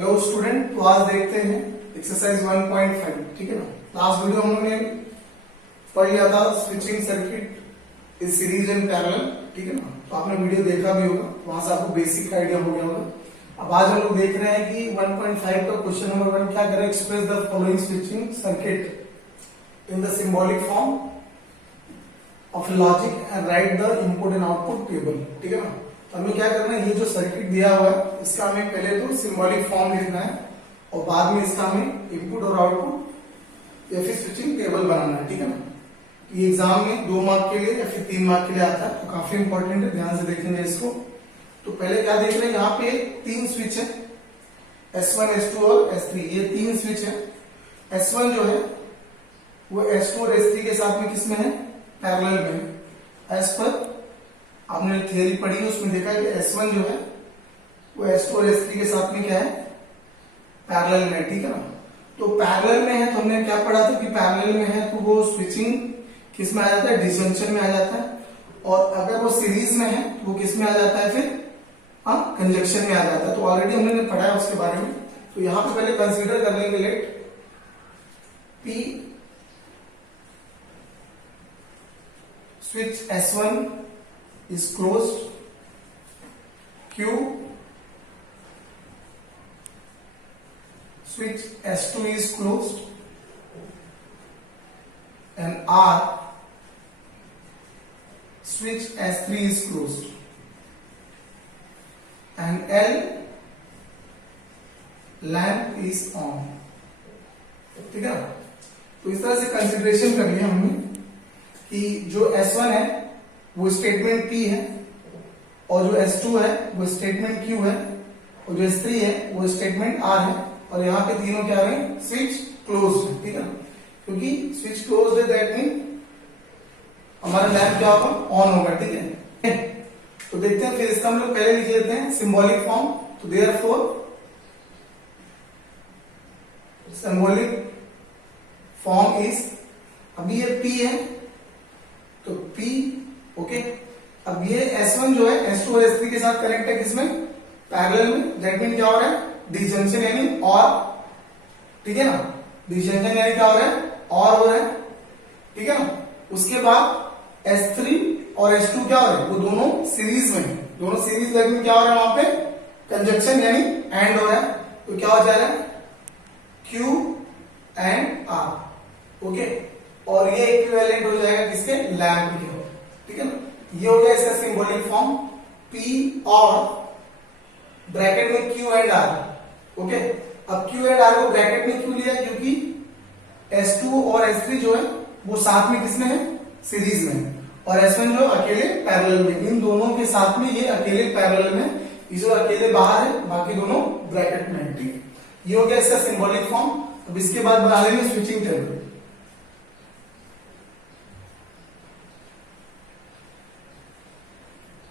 Hello student, तो आज देखते हैं एक्सरसाइज 1.5। ठीक है ना। लास्ट वीडियो हम लोग ने पढ़ लिया था switching circuit is series and parallel. ठीक है ना। तो आपने वीडियो देखा भी होगा, वहां से आपको बेसिक आइडिया हो गया होगा। अब आज हम लोग देख रहे हैं कि 1.5 का क्वेश्चन नंबर 1 क्या करें, express the following switching circuit in the symbolic form of logic and right the input and output table. ठीक है ना। तो हमें क्या करना है, ये जो सर्किट दिया हुआ है इसका हमें पहले तो सिंबॉलिक फॉर्म लिखना है और बाद में इसका हमें इनपुट और आउटपुट या फिर स्विचिंग टेबल बनाना है। ठीक है ना। ये एग्जाम में 2 मार्क के लिए या फिर 3 मार्क के लिए आता है, तो काफी इंपॉर्टेंट है, ध्यान से देखेंगे इसको। तो पहले क्या देख रहे हैं, यहाँ पे 3 स्विच है, S1, S2 और S3। ये 3 स्विच है। S1 जो है वो S2 और S3 के साथ में किसमें है, पैरेलल में है। एज पर आपने थियरी पढ़ी है उसमें देखा है कि S1 जो है वो S2 और S3 के साथ में क्या है, पैरेलल में। ठीक है ना। तो पैरेलल में है तो हमने क्या पढ़ा था कि पैरेलल में है तो वो स्विचिंग किस में आ जाता है, डिसजंक्शन में आ जाता है। और अगर वो सीरीज में है तो वो किस में आ जाता है, फिर कंजक्शन में आ जाता है। तो ऑलरेडी हमने पढ़ा है उसके बारे में। तो यहां पे पहले कंसीडर कर लेंगे, late P switch S1 is closed, Q switch S2 is closed, and R switch S3 is closed, and L lamp is on। ठीक है। तो इस तरह से कंसिडरेशन कर लिया हमने कि जो S1 है वो स्टेटमेंट P है और जो S2 है वो स्टेटमेंट Q है और जो S3 है वो स्टेटमेंट R है। और यहाँ पे तीनों क्या है, स्विच क्लोज्ड है। ठीक है ना। क्योंकि स्विच क्लोज्ड है दैट मीन हमारा लैम्प क्या होगा, ऑन होगा। ठीक है। तो देखते हैं, फिर इसका हम लोग पहले लिख लेते हैं सिंबॉलिक फॉर्म। तो देयरफॉर सिंबॉलिक फॉर्म इज, अभी ये P है तो P, ओके। अब ये S1 जो है S2 और S3 के साथ कनेक्ट है किसमें, पैरेलल में। दैट मीन क्या हो रहा है, डिसजंक्शन यानी और। ठीक है ना। डिसजंक्शन यानी क्या हो रहा है, और हो रहा है। ठीक है ना। उसके बाद S3 और S2 क्या हो रहा है, वो दोनों सीरीज में, दोनों सीरीज में क्या हो रहा है, वहां पे कंजक्शन यानी एंड हो रहा है। तो क्या हो जा रहा है, Q एंड R, ओके। और ये इक्विवेलेंट हो जाएगा किसके, लैम्प के। ठीक है ना। ये हो गया इसका सिंबॉलिक फॉर्म, P और ब्रैकेट में Q एंड R, ओके। अब Q एंड R को ब्रैकेट में क्यों लिया, क्योंकि S2 और S3 जो है वो साथ में किसमें है, सीरीज में। और S1 जो अकेले पैरेलल में। इन दोनों के साथ में ये अकेले पैरेलल में, ये जो अकेले बाहर है, बाकी दोनों ब्रैकेट में है। ठीक है। ये हो गया इसका सिंबॉलिक फॉर्म। अब इसके बाद बना लेंगे स्विचिंग टेबल।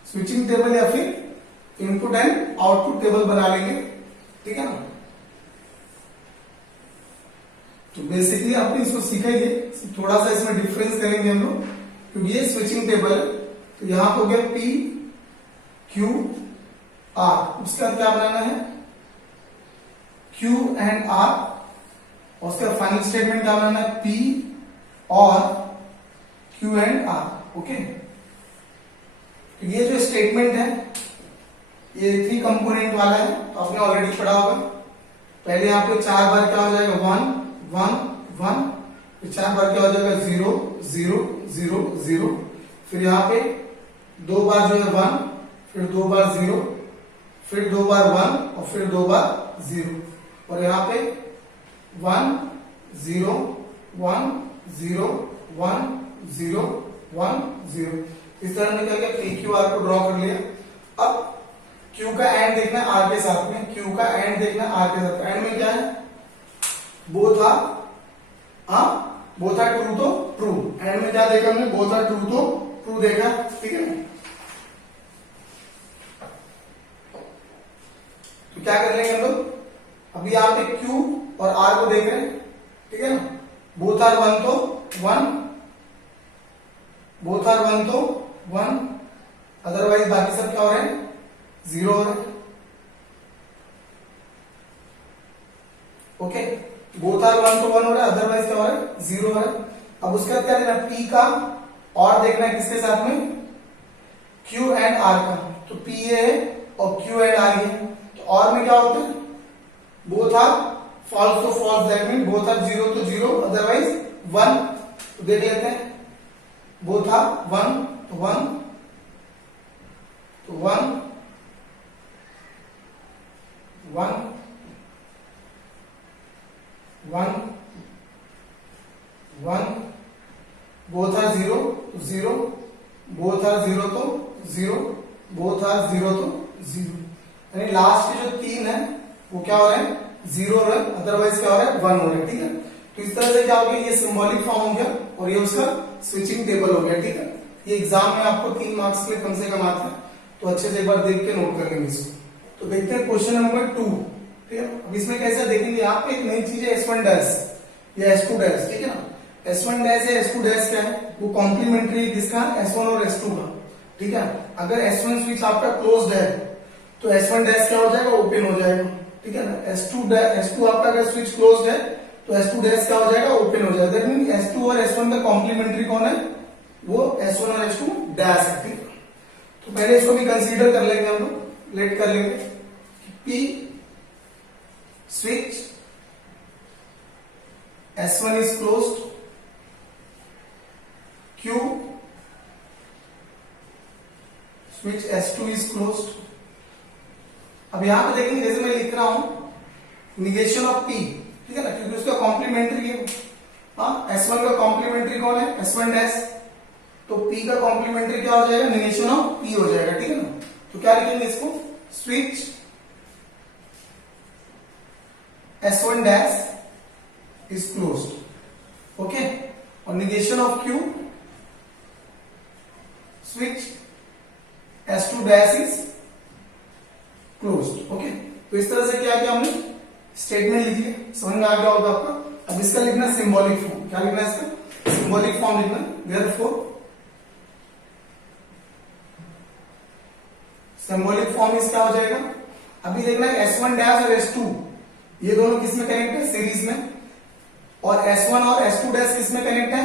स्विचिंग टेबल या फिर इनपुट एंड आउटपुट टेबल बना लेंगे। ठीक है ना। तो बेसिकली आपने इसको सीखा ही है, थोड़ा सा इसमें डिफरेंस करेंगे हम लोग, क्योंकि ये स्विचिंग टेबल है। तो यहां पर हो गया P Q R, उसके बाद क्या बनाना है, Q एंड R, और उसका फाइनल स्टेटमेंट क्या बनाना है, P और Q एंड R, ओके। तो ये जो स्टेटमेंट है ये 3 कंपोनेंट वाला है, तो आपने ऑलरेडी पढ़ा होगा। पहले यहाँ पे 4 बार क्या हो जाएगा, 1 1 1, फिर 4 बार क्या हो जाएगा, 0 0 0 0, फिर यहाँ पे 2 बार जो है 1, फिर 2 बार 0, फिर 2 बार 1 और फिर 2 बार 0, और यहाँ पे 1 0 1 0 1 0 1 0। इस तरह में करके PQR को ड्रॉ कर लिया। अब Q का एंड देखना है R के साथ में, Q का एंड देखना है R के साथ। एंड में क्या है, बोथ आर ट्रू तो ट्रू। एंड में क्या देखा हमने, बोथ आर ट्रू तो ट्रू देखा। ठीक है। तो क्या कर लेंगे हम लोग, अभी यहाँ पे Q और R को देख रहे हैं। ठीक है ना। बोथ आर 1 तो 1, बोथ आर 1 तो 1, अदरवाइज बाकी सब क्या हो रहे हैं, 0 हो रहे हैं। ओके, बोथ आर 1 तो 1 हो रहा है, अदरवाइज क्या हो रहा है 0 हो रहा है। अब उसके बाद क्या देखना है, P का और देखना है किसके साथ में, Q एंड R का। तो P ये है और Q एंड R ये है। तो और में क्या होता है, बोथ आर फॉल्स तो false, that mean both are 0 तो 0, अदरवाइज 1। तो देख लेते हैं, बोथ आर 1 तो 1 तो 1 1 1 1, बोथ आर 0 तो 0, बोथ आर 0 तो 0, बोथ आर 0 तो 0। यानी लास्ट के जो 3 है वो क्या हो रहे हैं 0 हो रहा है, अदरवाइज क्या हो रहा है 1 हो रहा है, ठीक है। तो इस तरह से क्या हो गया, ये सिंबॉलिक फॉर्म हो गया और ये उसका स्विचिंग टेबल हो गया, ठीक है। ये एग्जाम में आपको 3 मार्क्स के लिए कम से कम आता है, तो अच्छे से एक बार देख के नोट कर लेंगे इसको। तो देखते हैं क्वेश्चन नंबर 2, ठीक है। अब इसमें कैसे देखेंगे, यहाँ पे एक नई चीज है S1 डैश या S2 डैश, ठीक है ना। S1 डैश या S2 डैश क्या है, वो कॉम्प्लीमेंट्री किसका, S1 और S2 का, ठीक है। अगर S1 स्विच आपका क्लोज्ड है तो S1 डैश क्या हो जाएगा, ओपन हो जाएगा, ठीक है ना। S2 आपका अगर स्विच क्लोज्ड है तो S2 डैश क्या हो जाएगा, ओपन हो जाएगा। दैट मीन S2 और S1 का कॉम्प्लीमेंट्री कौन है, वो S1 और S2 डैश है, ठीक है। तो पहले इसको भी कंसीडर कर लेंगे हम लोग, लेट कर लेंगे P switch S1 is closed, Q switch S2 is closed। अब यहां पे देखेंगे, जैसे मैं लिख रहा हूं निगेशन ऑफ P, ठीक है ना, क्योंकि उसका कॉम्प्लीमेंट्री है। हाँ, S1 का कॉम्प्लीमेंट्री कौन है, S1 डैश, तो P का कॉम्प्लीमेंट्री क्या हो जाएगा, निगेशन ऑफ P हो जाएगा, ठीक है ना। तो क्या लिखेंगे इसको, switch S1 dash is closed, okay. और negation of Q, switch S2 dash is closed, okay. तो इस तरह से क्या किया हमने, स्टेटमेंट लिख लिया, समझ में आ गया होगा आपका। अब इसका लिखना सिंबॉलिक फॉर्म, क्या लिखना है इसका, सिंबॉलिक फॉर्म लिखना। देयरफॉर सिंबॉलिक फॉर्म इस क्या हो जाएगा, अभी देखना है S1 डैश और S2 ये दोनों किस में कनेक्ट है, सीरीज में, और S1 और S2 डैश किस में कनेक्ट है,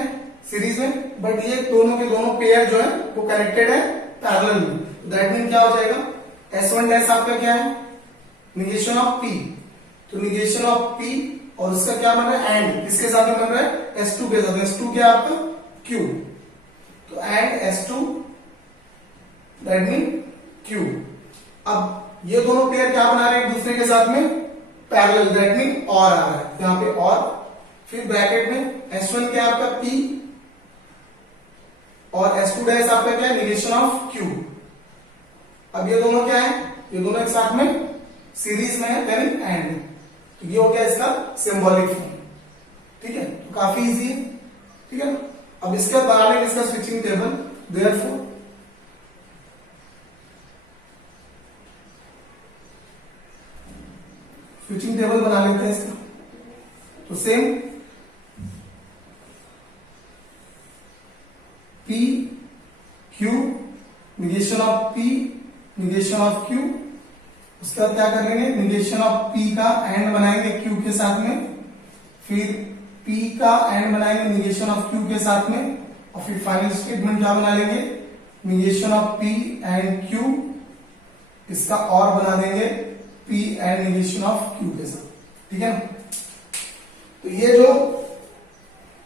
सीरीज में। बट ये दोनों के दोनों पेयर जो है वो कनेक्टेड है पैरेलल में। दैट मीन क्या हो जाएगा, S1 डैश आपका क्या है, निगेशन ऑफ P, तो निगेशन ऑफ P और उसका क्या बन रहा है, एंड किसके साथ में बन रहा है, S2 के साथ। S2 क्या है आपका, Q, तो and S2 that mean Q। अब ये दोनों पेयर क्या बना रहे हैं एक दूसरे के साथ में, पैरेलल, दैट मीन और आ रहा है यहां पे और, फिर ब्रैकेट में S1 क्या आपका P और S2 डैश आपका क्या है, निगेशन ऑफ Q। अब ये दोनों क्या है, ये दोनों एक साथ में सीरीज में है, देन एंड। तो ये हो गया इसका सिंबॉलिक फॉर्म, ठीक है। तो काफी इजी है, ठीक है ना। अब इसका बना लेंगे इसका switching table. Therefore switching table बना लेते हैं इसका। तो same P Q, negation of P, negation of Q। उसके बाद क्या करेंगे, निगेशन ऑफ P का एंड बनाएंगे Q के साथ में, फिर P का एंड बनाएंगे निगेशन ऑफ Q के साथ में, और फिर फाइनल स्टेटमेंट क्या बना लेंगे, negation of P and Q, इसका और बना देंगे P and negation of Q के साथ, ठीक है। तो ये जो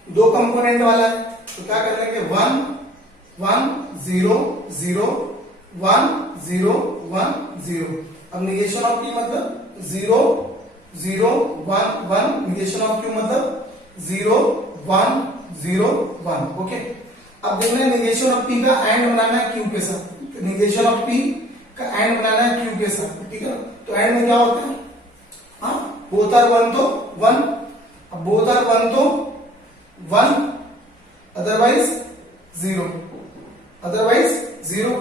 दो कंपोनेंट वाला है, तो क्या कर लेंगे 1 1 0 0 1 0 1 0। अब निगेशन ऑफ P मतलब 0 0 1 1, निगेशन ऑफ Q मतलब 0 1 0 1, ओके। अब देखना है निगेशन ऑफ P का एंड बनाना है Q के साथ, निगेशन ऑफ P का एंड बनाना है Q के साथ, ठीक है। तो एंड में क्या होता है, हाँ, बोथ आर 1 तो 1, अब बोथ आर 1 तो 1, अदरवाइज 0, अदरवाइज 0।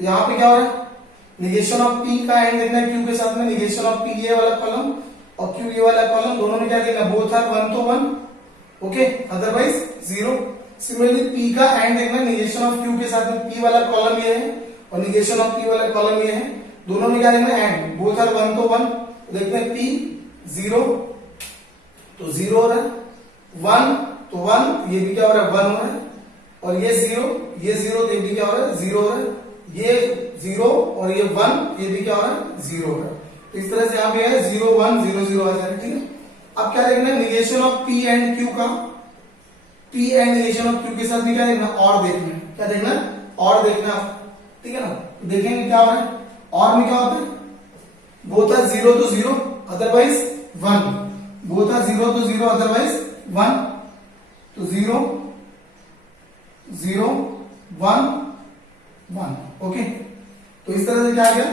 यहां पे क्या हो रहा है, निगेशन ऑफ P का एंड देखना है Q के साथ में, निगेशन ऑफ P ये वाला कॉलम और Q ये वाला कॉलम, दोनों में क्या देखना, बोथ आर 1 तो 1, ओके, अदरवाइज 0। सिमिलरली P का एंड देखना निगेशन ऑफ Q के साथ में, P वाला कॉलम ये है और निगेशन ऑफ P वाला कॉलम ये है, दोनों में क्या देखना, एंड बोथ आर 1 तो 1। देखते हैं P 0 तो 0 हो रहा है, 1 तो 1, ये भी क्या हो रहा है 1 हो रहा है, और ये 0 तो ये भी क्या हो रहा है 0 हो रहा है, ये 0 और ये 1 ये भी क्या हो रहा है 0 हो रहा है। तो इस तरह से यहाँ पे है 0 1 0 0 आ जाएगा, ठीक है। अब क्या देखना है, negation of P and Q का, P and negation of Q के साथ भी क्या देखना, और देखना है, क्या देखना है, और देखना है, ठीक है ना। देखेंगे क्या हो रहा है, और में क्या होता है, बोथ आर 0 तो 0 अदरवाइज 1, बोथ आर 0 तो 0 अदरवाइज 1, तो 0 0 1 1, ओके। तो इस तरह से क्या आ गया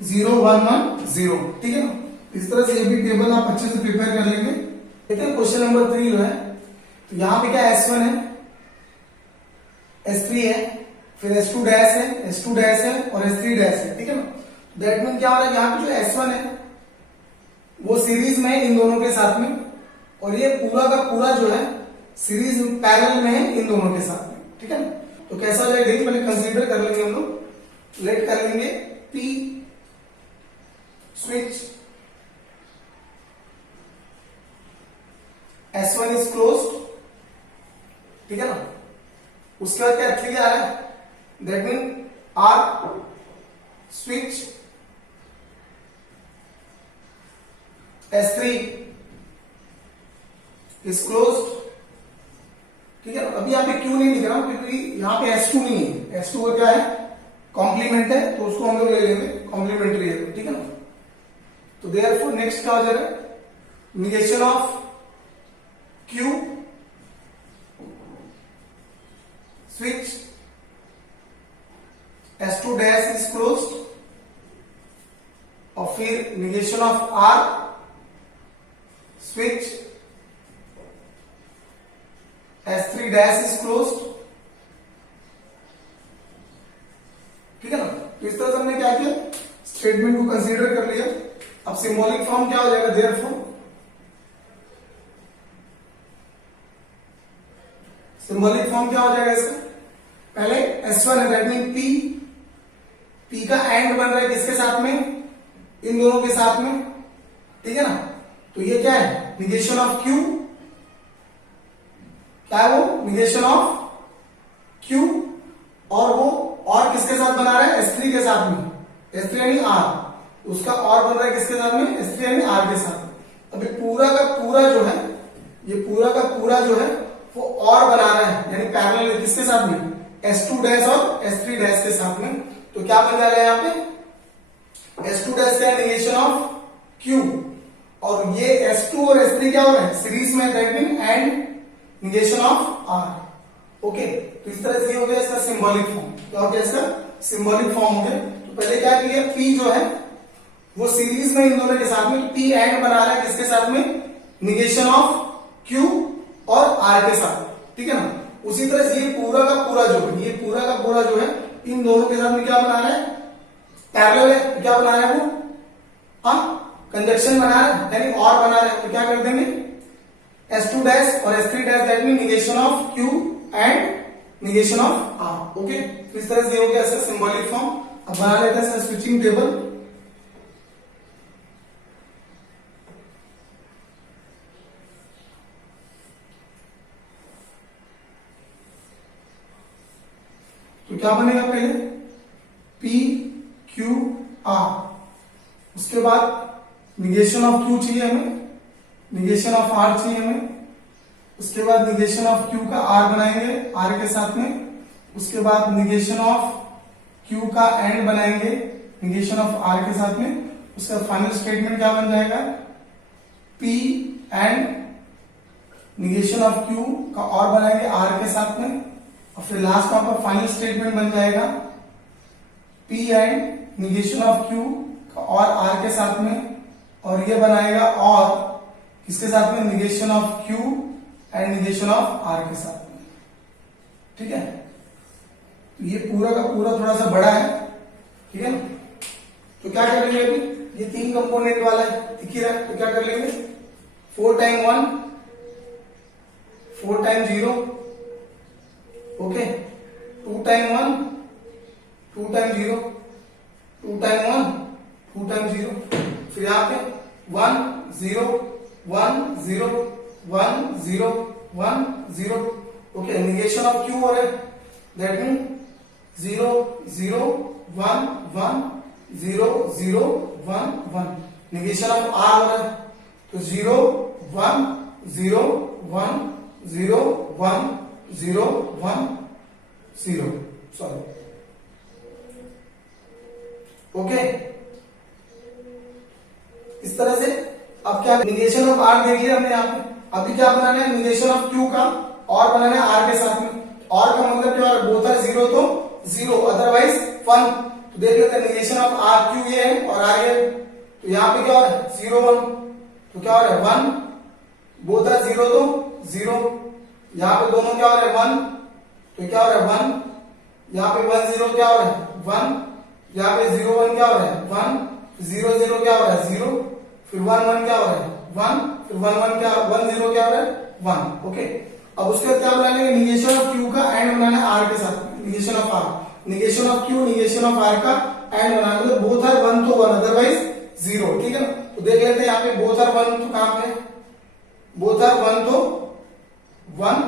0 1 1 0, ठीक है ना। इस तरह से ये भी टेबल आप अच्छे से प्रिपेयर कर लेंगे। देखते हैं क्वेश्चन नंबर 3 जो है, तो यहां पे क्या S1 है, S3 है, फिर S2 डैश है, S2 डैश है और S3 डैश है, ठीक है ना। दैट मीन क्या हो रहा है, यहाँ पे जो S1 है वो सीरीज में है इन दोनों के साथ में, और ये पूरा का पूरा जो है सीरीज पैरेलल में है इन दोनों के साथ में, ठीक है ना। तो कैसा हो जाएगा, पहले कंसीडर कर लेंगे हम लोग, लेट कर लेंगे P switch S1 is closed, ठीक है ना। उसके बाद क्या 3 आ रहा है, that mean R switch S3 is closed, ठीक है। अभी यहाँ पे क्यों नहीं लिख रहा हूं, क्योंकि यहाँ पे S2 नहीं है, S2 का क्या है कॉम्प्लीमेंट है, तो उसको हम लोग ले लेंगे कॉम्प्लीमेंट्री है, ठीक है ना। तो देयरफॉर नेक्स्ट क्या हो जाएगा, negation of Q switch S2 dash is closed, और फिर negation of R switch S3 dash is closed, ठीक है ना। तो इस तरह से हमने क्या किया, स्टेटमेंट को कंसीडर कर लिया। अब सिंबॉलिक फॉर्म क्या हो जाएगा, देयरफॉर सिंबॉलिक फॉर्म क्या हो जाएगा इसका, पहले S1 है, दैट मीन P का एंड बन रहा है किसके साथ में, इन दोनों के साथ में, ठीक है ना। तो ये क्या है, निगेशन ऑफ Q, क्या है वो, निगेशन ऑफ Q, और वो और किसके साथ बना रहा है, S3 के साथ में, S3 यानी R, उसका और बन रहा है किसके साथ में, S3 यानी R के साथ। अभी पूरा का पूरा जो है, ये पूरा का पूरा जो है वो और बना रहा है, यानी पैरेलल किसके साथ में, S2 डैश और S3 डैश के साथ में। तो क्या बन जा रहा है यहाँ पे, S2 डैश का निगेशन ऑफ Q, और ये S2 और S3 क्या हो रहा है सीरीज में, that mean and negation of R, okay. तो इस तरह से हो गया इसका सिंबॉलिक फॉर्म, क्या हो गया इसका सिंबॉलिक फॉर्म हो गया। तो पहले क्या किया, P जो है वो सीरीज में इन दोनों के साथ में, P एंड बना रहा है किसके साथ में, निगेशन ऑफ Q और R के साथ, ठीक है ना। उसी तरह से ये पूरा का पूरा जो है, ये पूरा का पूरा जो है इन दोनों के साथ में क्या बना रहा है, पैरेलल है, क्या बना रहा है वो, कंजक्शन बना रहा है, यानी और बना रहा है। तो क्या कर देंगे, S2 डैश और S3 dash, that mean negation of Q and negation of R, okay. तो इस तरह से हो गया इसका सिंबॉलिक फॉर्म। अब बना लेते हैं स्विचिंग टेबल। तो क्या बनेगा, पहले P Q R, उसके बाद निगेशन ऑफ Q चाहिए हमें, निगेशन ऑफ R चाहिए हमें, उसके बाद निगेशन ऑफ Q का R बनाएंगे R के साथ में, उसके बाद निगेशन ऑफ Q का एंड बनाएंगे निगेशन ऑफ R के साथ में। उसका फाइनल स्टेटमेंट क्या बन जाएगा, P and negation of Q का और बनाएंगे R के साथ में, और फिर लास्ट में आपका फाइनल स्टेटमेंट बन जाएगा P and negation of Q का और R के साथ में, और ये बनाएगा और किसके साथ में, negation of Q and negation of R के साथ में, ठीक है। तो ये पूरा का पूरा थोड़ा सा बड़ा है, ठीक है ना। तो क्या कर लेंगे, अभी ये 3 कंपोनेंट वाला है, दिख ही रहा है, तो क्या कर लेंगे, 4 time 1 4 time 0, okay, 2 time 1 2 time 0, 2 time 1 2 time 0, फिर यहाँ पे 1 0 1 0 1 0 1 0. ओके, निगेशन ऑफ क्यू हो रहा है, that mean 0 0 1 1 0 0 1 1. Negation of R हो रहा है, तो 0 1 0 1 0 1 0 1 0. सॉरी. ओके, इस तरह से अब क्या निगेशन ऑफ आर देख लिया हमने यहाँ पे. अभी क्या बनाना है, निगेशन ऑफ क्यू का और बनाना है आर के साथ में. और का मतलब क्या है, बोथ आर जीरो तो जीरो, अदरवाइज 1. तो देख लेते हैं निगेशन ऑफ आर क्यू ये है और आर ये. तो यहाँ पे क्या हो रहा है 0 1, तो क्या हो रहा है 1, बोथ आर जीरो तो जीरो. यहाँ पे दोनों क्या हो रहा है 1, तो क्या हो रहा है 1. यहाँ पे 1 0 क्या हो रहा है 1. यहाँ पे 0 1 क्या हो रहा है 1. 0 0 क्या हो रहा है 0. फिर 1 1 क्या हो रहा है 1. फिर 1 1 क्या 1 0 क्या हो रहा है 1. ओके, अब उसके बाद क्या बनाना है, निगेशन ऑफ क्यू का एंड बनाना है आर के साथ. Negation of R, negation of Q, negation of R का एंड बनाना है. मतलब बोथ आर 1 तो 1, अदरवाइज 0. ठीक है ना. तो देख लेते हैं यहाँ पे बोथ आर 1 तो कहां पे, बोथ आर 1 तो 1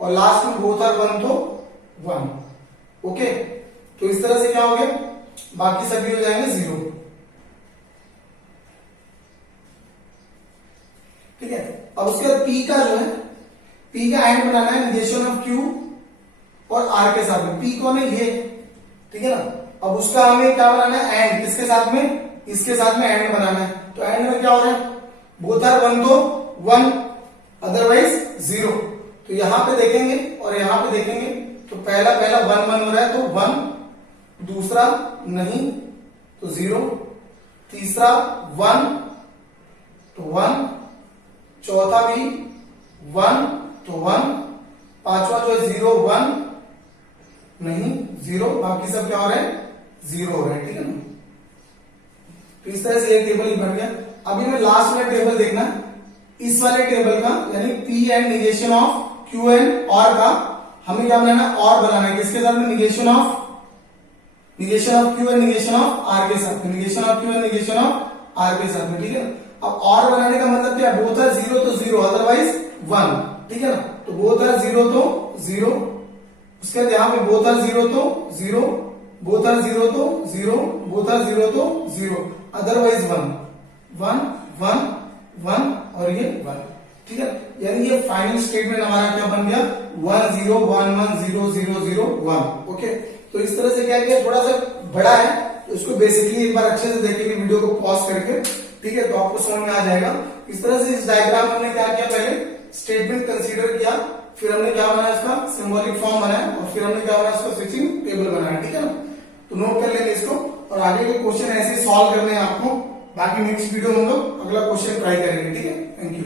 और लास्ट में बोथ आर 1 तो 1. ओके, तो इस तरह से क्या हो गया, बाकी सभी हो जाएंगे 0. ठीक है. अब उसके बाद पी का जो है, पी का एंड बनाना है निगेशन ऑफ क्यू और आर के साथ में. पी कौन है, ये. ठीक है ना. अब उसका हमें क्या बनाना है, एंड. किसके साथ में, इसके साथ में एंड बनाना है. तो एंड में क्या हो रहा है, बोथ आर 1 तो 1, अदरवाइज 0. तो यहां पे देखेंगे और यहां पे देखेंगे, तो पहला 1 1 हो रहा है तो 1, दूसरा नहीं तो 0, तीसरा 1 तो 1, चौथा भी 1 तो 1, पांचवा जो है 0 1 नहीं 0, बाकी सब क्या हो रहा है 0 हो रहा है. ठीक है ना. तो इस तरह से एक टेबल बन गया. अभी मैं लास्ट वाला टेबल देखना, इस वाले टेबल का, यानी P and negation of Q and और का हमें क्या बनाना है, और बनाना है. किसके साथ में, negation of Q and negation of R के साथ में. Negation of Q and negation of R के साथ में. ठीक है. अब और बनाने का मतलब क्या है, बोथ आर 0 तो 0, अदरवाइज 1. ठीक है ना. तो बोथ आर 0 तो 0, उसके बाद यहाँ पे बोथ आर 0 तो 0, बोथ आर 0 तो 0, बोथ आर 0 तो 0, अदरवाइज 1 1 1 1 और ये 1. ठीक है. यानी ये फाइनल स्टेटमेंट हमारा क्या बन गया, 1 0 1 1 0 0 0 1. ओके, तो इस तरह से क्या किया, थोड़ा सा बड़ा है तो इसको बेसिकली एक बार अच्छे से देखेंगे वीडियो को पॉज करके. ठीक है, तो आपको समझ में आ जाएगा. इस तरह से इस डायग्राम में हमने क्या किया, पहले स्टेटमेंट कंसीडर किया, फिर हमने क्या बनाया, इसका सिंबॉलिक फॉर्म बनाया, और फिर हमने क्या बनाया, इसका स्विचिंग टेबल बनाया. ठीक है ना. तो नोट कर लेंगे इसको, और आगे के क्वेश्चन ऐसे सॉल्व करने हैं आपको. बाकी नेक्स्ट वीडियो में हम लोग अगला क्वेश्चन ट्राई करेंगे. ठीक है, थैंक यू.